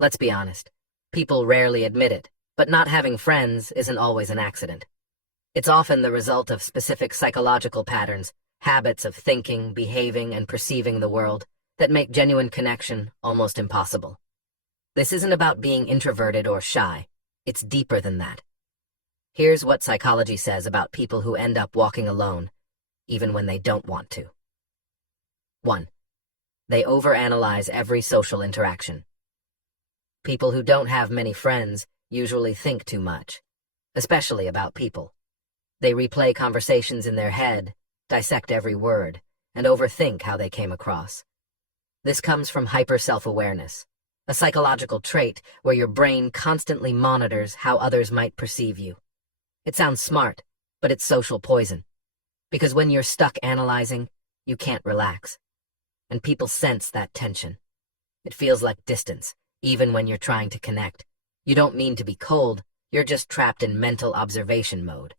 Let's be honest. People rarely admit it, but not having friends isn't always an accident. It's often the result of specific psychological patterns, habits of thinking, behaving, and perceiving the world that make genuine connection almost impossible. This isn't about being introverted or shy. It's deeper than that. Here's what psychology says about people who end up walking alone, even when they don't want to. 1. They overanalyze every social interaction. People who don't have many friends usually think too much, especially about people. They replay conversations in their head, dissect every word, and overthink how they came across. This comes from hyper-self-awareness, a psychological trait where your brain constantly monitors how others might perceive you. It sounds smart, but it's social poison. Because when you're stuck analyzing, you can't relax. And people sense that tension. It feels like distance, even when you're trying to connect. You don't mean to be cold, you're just trapped in mental observation mode.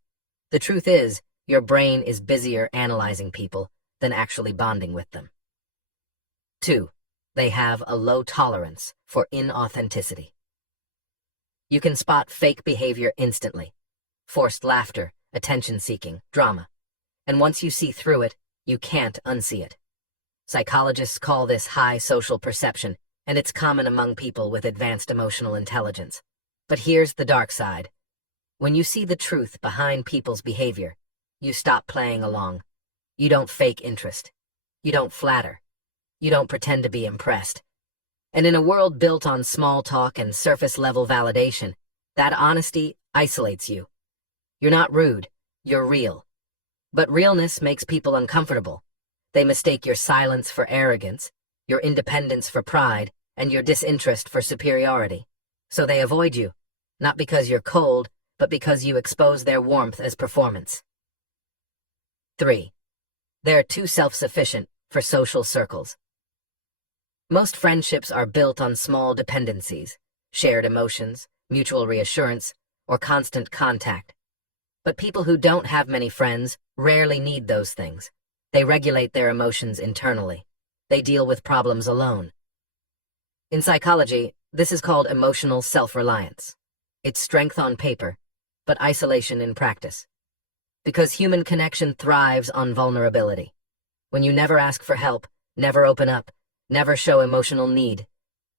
The truth is, your brain is busier analyzing people than actually bonding with them. 2. They have a low tolerance for inauthenticity. You can spot fake behavior instantly. Forced laughter, attention-seeking, drama. And once you see through it, you can't unsee it. Psychologists call this high social perception, and it's common among people with advanced emotional intelligence. But here's the dark side. When you see the truth behind people's behavior, you stop playing along. You don't fake interest. You don't flatter. You don't pretend to be impressed. And in a world built on small talk and surface-level validation, that honesty isolates you. You're not rude, you're real. But realness makes people uncomfortable. They mistake your silence for arrogance, your independence for pride, and your disinterest for superiority. So they avoid you, not because you're cold, but because you expose their warmth as performance. 3. They're too self-sufficient for social circles. Most friendships are built on small dependencies, shared emotions, mutual reassurance, or constant contact. But people who don't have many friends rarely need those things. They regulate their emotions internally. They deal with problems alone. In psychology, this is called emotional self-reliance. It's strength on paper, but isolation in practice. Because human connection thrives on vulnerability. When you never ask for help, never open up, never show emotional need,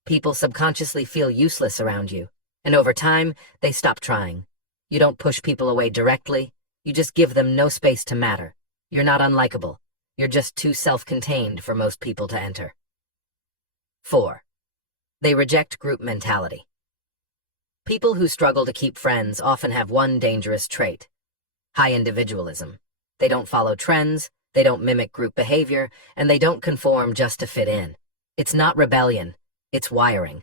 people subconsciously feel useless around you, and over time, they stop trying. You don't push people away directly, you just give them no space to matter. You're not unlikable. You're just too self-contained for most people to enter. 4. They reject group mentality. People who struggle to keep friends often have one dangerous trait: high individualism. They don't follow trends, they don't mimic group behavior, and they don't conform just to fit in. It's not rebellion, it's wiring.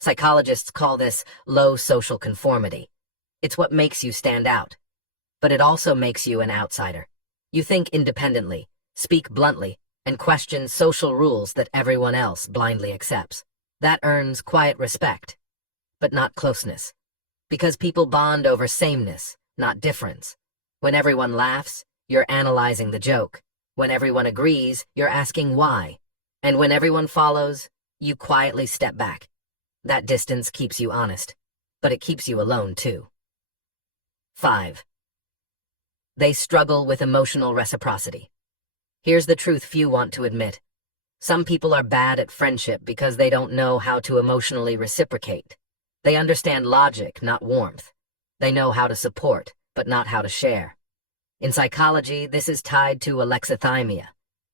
Psychologists call this low social conformity. It's what makes you stand out. But it also makes you an outsider. You think independently, speak bluntly, and question social rules that everyone else blindly accepts. That earns quiet respect, but not closeness. Because people bond over sameness, not difference. When everyone laughs, you're analyzing the joke. When everyone agrees, you're asking why. And when everyone follows, you quietly step back. That distance keeps you honest, but it keeps you alone too. 5. They struggle with emotional reciprocity. Here's the truth few want to admit. Some people are bad at friendship because they don't know how to emotionally reciprocate. They understand logic, not warmth. They know how to support, but not how to share. In psychology, this is tied to alexithymia,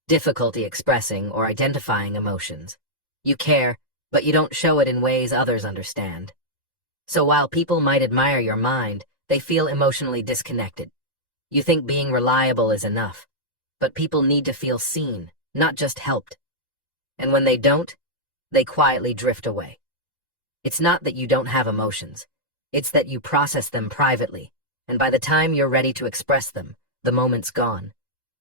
difficulty expressing or identifying emotions. You care, but you don't show it in ways others understand. So while people might admire your mind, they feel emotionally disconnected. You think being reliable is enough, but people need to feel seen, not just helped. And when they don't, they quietly drift away. It's not that you don't have emotions, it's that you process them privately, and by the time you're ready to express them, the moment's gone.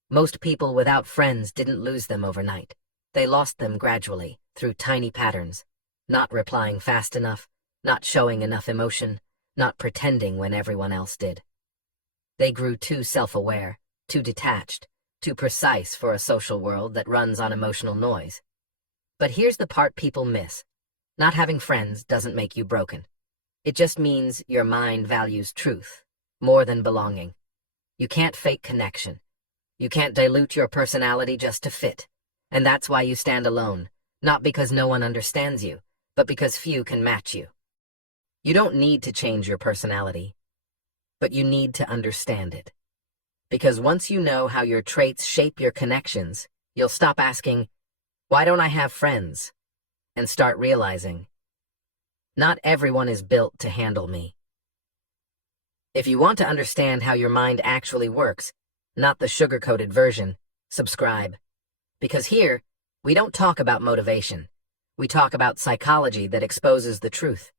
Most people without friends didn't lose them overnight. They lost them gradually, through tiny patterns. Not replying fast enough, not showing enough emotion, not pretending when everyone else did. They grew too self-aware, too detached, too precise for a social world that runs on emotional noise. But here's the part people miss. Not having friends doesn't make you broken. It just means your mind values truth more than belonging. You can't fake connection. You can't dilute your personality just to fit. And that's why you stand alone, not because no one understands you, but because few can match you. You don't need to change your personality, but you need to understand it. Because once you know how your traits shape your connections, you'll stop asking, "Why don't I have friends?" and start realizing, not everyone is built to handle me. If you want to understand how your mind actually works, not the sugar-coated version, subscribe. Because here, we don't talk about motivation. We talk about psychology that exposes the truth.